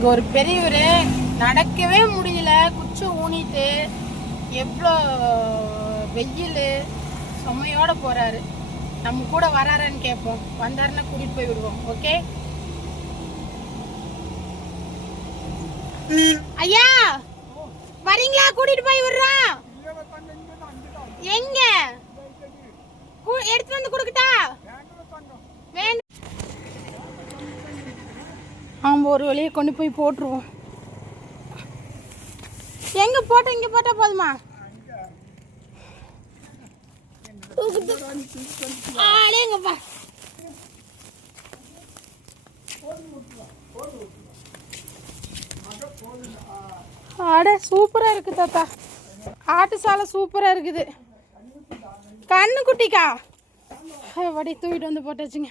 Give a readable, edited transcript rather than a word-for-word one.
இங்கே ஒரு பெரியவர் நடக்கவே முடியல, குச்சி ஊனிட்டு, எவ்வளோ வெயில் சுமையோட போகிறாரு. நம்ம கூட வராரான்னு கேட்போம். வந்தாருன்னா கூட்டிகிட்டு போய் விடுவோம். ஓகே ஐயா, வரீங்களா? கூட்டிட்டு போய் விடுறோம். எங்க எடுத்து வந்து கொடுக்கட்டா? ஆமா, ஒரு வழியை கொண்டு போய் போட்டுருவோம். எங்க போட்ட? இங்க போட்டா போதுமா? ஆடேங்கப்பா, ஆடே சூப்பரா இருக்கு தாத்தா. ஆட்டு சாலை சூப்பரா இருக்குது. கண்ணு குட்டிக்கா வடி தூக்கிட்டு வந்து போட்டாச்சுங்க.